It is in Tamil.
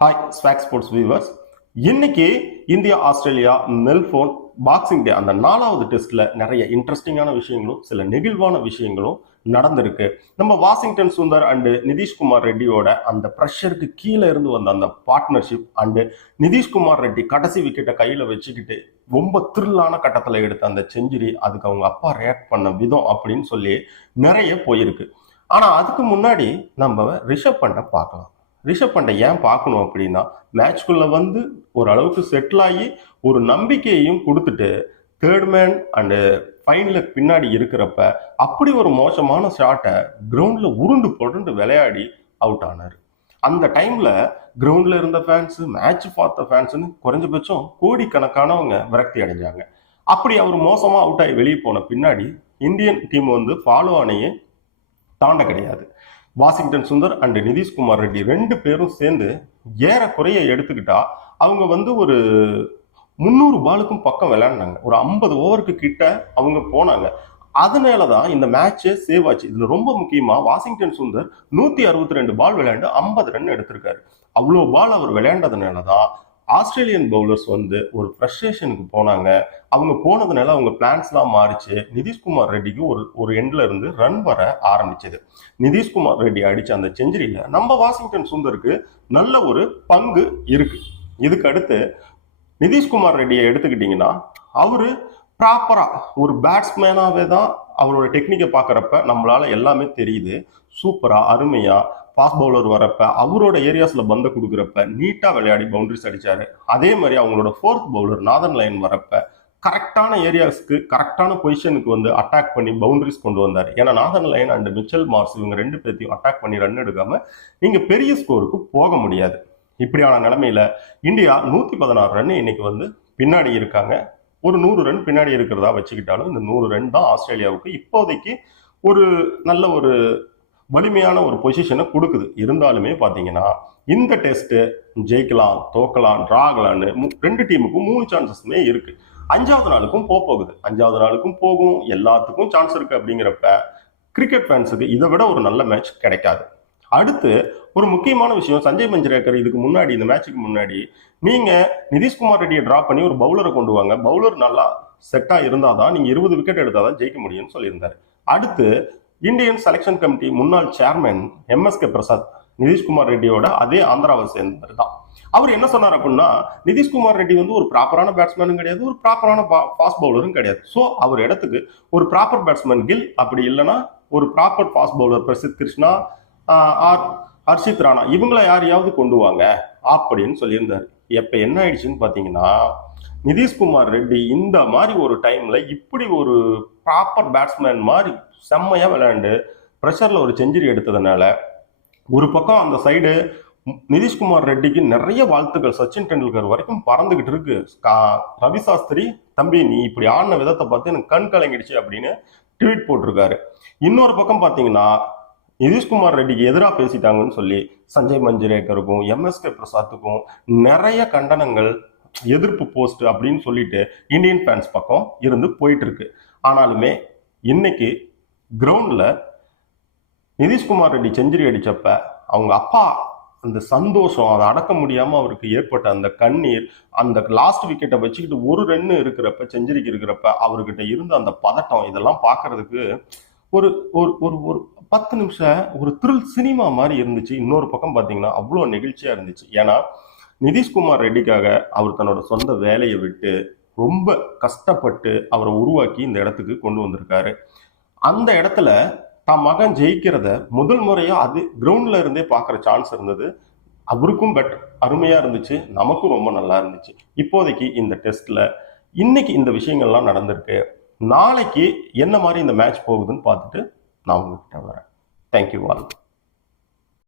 Hi swag sports viewers. இன்னைக்கு இந்தியா ஆஸ்திரேலியா மெல்போர்ன் பாக்ஸிங் டே அந்த 4வது டெஸ்ட்ல நிறைய இன்ட்ரெஸ்டிங்கான விஷயங்களும் சில நெகிழ்வான விஷயங்களும் நடந்திருக்கு. நம்ம வாஷிங்டன் சுந்தர் அண்டு நிதிஷ்குமார் ரெட்டியோட அந்த ப்ரெஷருக்கு கீழே இருந்து வந்த அந்த பார்ட்னர்ஷிப் அண்டு நிதிஷ்குமார் ரெட்டி கடைசி விக்கெட்டை கையில வச்சுக்கிட்டு ரொம்ப த்ரில்லான கட்டத்தில் எடுத்த அந்த செஞ்சுரி, அதுக்கு அவங்க அப்பா ரியாக்ட் பண்ண விதம் அப்படின்னு சொல்லி நிறைய போயிருக்கு. ஆனா அதுக்கு முன்னாடி நம்ம ரிஷப் பண்டை பார்க்கலாம். ரிஷப் பண்டை ஏன் பார்க்கணும் அப்படின்னா, மேட்ச்குள்ள வந்து ஓரளவுக்கு செட்டில் ஆகி ஒரு நம்பிக்கையையும் கொடுத்துட்டு தேர்ட் மேன் அண்டு ஃபைனல பின்னாடி இருக்கிறப்ப அப்படி ஒரு மோசமான ஷாட்டை கிரவுண்ட்ல உருண்டு புரண்டு விளையாடி அவுட் ஆனார். அந்த டைம்ல கிரவுண்ட்ல இருந்த ஃபேன்ஸ், மேட்ச் பார்த்த ஃபேன்ஸ்னு குறைஞ்சபட்சம் கோடிக்கணக்கானவங்க விரக்தி அடைஞ்சாங்க. அப்படி அவர் மோசமா அவுட் ஆகி வெளியே போன பின்னாடி இந்தியன் டீம் வந்து ஃபாலோ ஆனையே தாண்ட கிடையாது. வாஷிங்டன் சுந்தர் அண்ட் நிதிஷ்குமார் ரெட்டி 2 பேரும் சேர்ந்து ஏறக்குறைய எடுத்துக்கிட்டா அவங்க வந்து ஒரு 300 பாலுக்கும் பக்கம் விளையாடினாங்க. ஒரு 50 ஓவருக்கு கிட்ட அவங்க போனாங்க. அதனாலதான் இந்த மேட்சே சேவ் ஆச்சு. இதுல ரொம்ப முக்கியமா வாஷிங்டன் சுந்தர் 162 பால் விளையாண்டு 50 ரன் எடுத்திருக்காரு. அவ்வளோ பால் அவர் விளையாண்டதுனாலதான் ஆஸ்திரேலியன் பவுலர்ஸ் வந்து ஒரு ஃப்ரஸ்ட்ரேஷனுக்கு போனாங்க. அவங்க போனதுனால அவங்க பிளான்ஸ்லாம் மாறிச்சு. நிதிஷ்குமார் ரெட்டிக்கு ஒரு எண்ட்ல இருந்து ரன் வர ஆரம்பிச்சது. நிதிஷ்குமார் ரெட்டி அடிச்ச அந்த செஞ்சுரியில நம்ம வாஷிங்டன் சுந்தருக்கு நல்ல ஒரு பங்கு இருக்கு. இதுக்கு அடுத்து நிதிஷ்குமார் ரெட்டியை எடுத்துக்கிட்டீங்கன்னா, அவரு ப்ராப்பரா ஒரு பேட்ஸ்மேனாவே தான் அவரோட டெக்னிக்கை பார்க்குறப்ப நம்மளால எல்லாமே தெரியுது. சூப்பரா அருமையா ஃபாஸ்ட் பவுலர் வரப்ப அவரோட ஏரியாஸ்ல பந்த கொடுக்குறப்ப நீட்டா விளையாடி பவுண்டரிஸ் அடிச்சாரு. அதே மாதிரி அவங்களோட 4th பவுலர் நாதன் லைன் வரப்ப கரெக்டான ஏரியாஸ்க்கு கரெக்டான பொசிஷனுக்கு வந்து அட்டாக் பண்ணி பவுண்டரிஸ் கொண்டு வந்தார். ஏன்னா நாதன் லைன் அண்ட் மிச்சல் மார்ஸ் இவங்க 2 பேர்த்தையும் அட்டாக் பண்ணி ரன் எடுக்காம நீங்க பெரிய ஸ்கோருக்கு போக முடியாது. இப்படியான நிலைமையில இந்தியா 116 ரன் இன்னைக்கு வந்து பின்னாடி இருக்காங்க. ஒரு 100 ரன் பின்னாடி இருக்கிறதா வச்சுக்கிட்டாலும் இந்த 100 ரன் தான் ஆஸ்திரேலியாவுக்கு இப்போதைக்கு ஒரு நல்ல ஒரு வலிமையான ஒரு பொசிஷனை கொடுக்குது. இருந்தாலுமே பார்த்தீங்கன்னா இந்த டெஸ்ட் ஜெயிக்கலாம், தோக்கலாம், டிரா ஆகலான்னு 2 டீமுக்கும் 3 சான்சஸ்மே இருக்கு. 5வது நாளுக்கும் போகுது. 5வது நாளுக்கும் போகும், எல்லாத்துக்கும் சான்ஸ் இருக்கு. அப்படிங்கிறப்ப கிரிக்கெட் ஃபேன்ஸுக்கு இதை விட ஒரு நல்ல மேட்ச் கிடைக்காது. அடுத்து ஒரு முக்கியமான விஷயம், சஞ்சய் மஞ்சுரேக்கர் இதுக்கு முன்னாடி இந்த மேட்சுக்கு முன்னாடி நீங்க நிதிஷ்குமார் ரெட்டியை டிரா பண்ணி ஒரு பவுலரை கொண்டு வாங்க, பவுலர் நல்லா செட்டா இருந்தாதான் நீங்க 20 விக்கெட் எடுத்தாதான் ஜெயிக்க முடியும்னு சொல்லியிருந்தாரு. அடுத்து இந்தியன் செலக்ஷன் கமிட்டி முன்னாள் சேர்மன் MSK பிரசாத் நிதிஷ்குமார் ரெட்டியோட அதே ஆந்திராவை சேர்ந்தவர் தான். அவர் என்ன சொன்னார் அப்படின்னா, நிதிஷ்குமார் ரெட்டி வந்து ஒரு ப்ராப்பரான பேட்ஸ்மேனும் கிடையாது, ஒரு ப்ராப்பரான ஃபாஸ்ட் பவுலரும் கிடையாது. ஸோ அவர் இடத்துக்கு ஒரு ப்ராப்பர் பேட்ஸ்மேன் கில், அப்படி இல்லைன்னா ஒரு proper fast bowler Prasidh Krishna, Harshit Rana, இவங்களை யாரையாவது கொண்டு வாங்க அப்படின்னு சொல்லியிருந்தாரு. எப்ப என்ன ஆயிடுச்சுன்னு பாத்தீங்கன்னா, நிதிஷ்குமார் ரெட்டி இந்த மாதிரி ஒரு டைம்ல இப்படி ஒரு ப்ராப்பர் பேட்ஸ்மேன் மாதிரி செம்மையா விளையாண்டு ப்ரெஷர்ல ஒரு செஞ்சுரி எடுத்ததுனால ஒரு பக்கம் அந்த சைடு நிதிஷ்குமார் ரெட்டிக்கு நிறைய வாழ்த்துக்கள் சச்சின் டெண்டுல்கர் வரைக்கும் பறந்துகிட்டு இருக்கு. ரவி சாஸ்திரி, தம்பி நீ இப்படி ஆடின விதத்தை பார்த்து எனக்கு கண் கலங்கிடுச்சு அப்படின்னு ட்வீட் போட்டிருக்காரு. இன்னொரு பக்கம் பாத்தீங்கன்னா நிதிஷ்குமார் ரெட்டிக்கு எதிராக பேசிட்டாங்கன்னு சொல்லி சஞ்சய் மஞ்சுரேக்கருக்கும் MSK பிரசாத்துக்கும் நிறைய கண்டனங்கள், எதிர்ப்பு போஸ்ட் அப்படின்னு சொல்லிட்டு இந்தியன் ஃபேன்ஸ் பக்கம் இருந்து போயிட்டு இருக்கு. ஆனாலுமே இன்னைக்கு கிரவுண்ட்ல நிதிஷ்குமார் ரெட்டி செஞ்சுரி அடிச்சப்ப அவங்க அப்பா அந்த சந்தோஷம், அதை அடக்க முடியாம அவருக்கு ஏற்பட்ட அந்த கண்ணீர், அந்த லாஸ்ட் விக்கெட்டை வச்சுக்கிட்டு ஒரு ரன் இருக்கிறப்ப செஞ்சுரிக்கு இருக்கிறப்ப அவர்கிட்ட இருந்த அந்த பதட்டம், இதெல்லாம் பார்க்கறதுக்கு ஒரு ஒரு 10 நிமிஷம் ஒரு த்ரில் சினிமா மாதிரி இருந்துச்சு. இன்னொரு பக்கம் பார்த்தீங்கன்னா அவ்வளோ நெகிழ்ச்சியா இருந்துச்சு. ஏன்னா நிதிஷ்குமார் ரெட்டிக்காக அவர் தன்னோட சொந்த வேலையை விட்டு ரொம்ப கஷ்டப்பட்டு அவரை உருவாக்கி இந்த இடத்துக்கு கொண்டு வந்திருக்காரு. அந்த இடத்துல தான் மகன் ஜெயிக்கிறத முதல் முறையா அது கிரவுண்ட்ல இருந்தே பார்க்குற சான்ஸ் இருந்தது. அவருக்கும் பட் அருமையா இருந்துச்சு, நமக்கும் ரொம்ப நல்லா இருந்துச்சு. இப்போதைக்கு இந்த டெஸ்ட்ல இன்னைக்கு இந்த விஷயங்கள்லாம் நடந்திருக்கு. நாளைக்கு என்ன மாதிரி இந்த மேட்ச் போகுதுன்னு பார்த்துட்டு நான் உங்ககிட்ட வரேன். Thank you all.